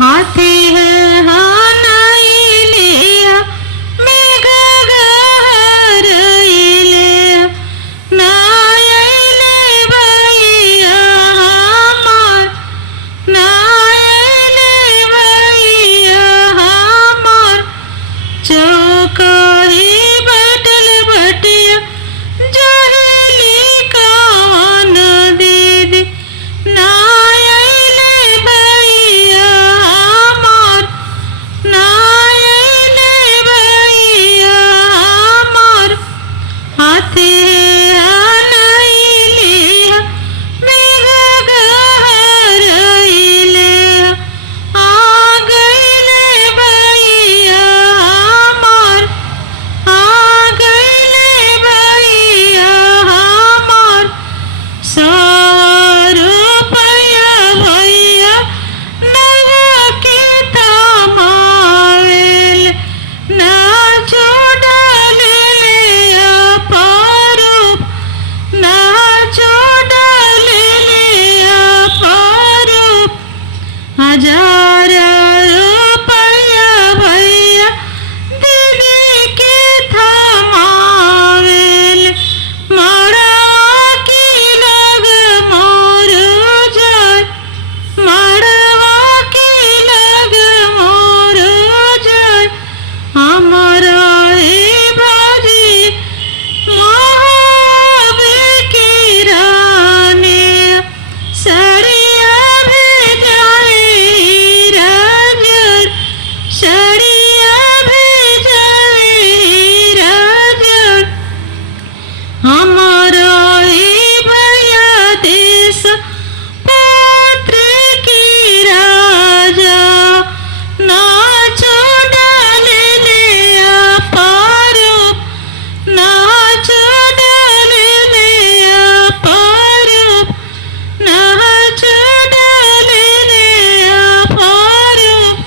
हाथी है हानाइलिया मेघगहरइलिया नायले भैया हमार नायले भैया हमार चौकही बटल बटिया जहली कान दीदी नायले भैया हमार नायले भैया हमार हाथे हानइलिया मेघगहरइलिया आ गइले भैया हमार आ गइले भैया हमार 100 रुपया भैया नवके तमावेल नाचो डालिलिया पारूप नाचो डालिलिया पारूप आजा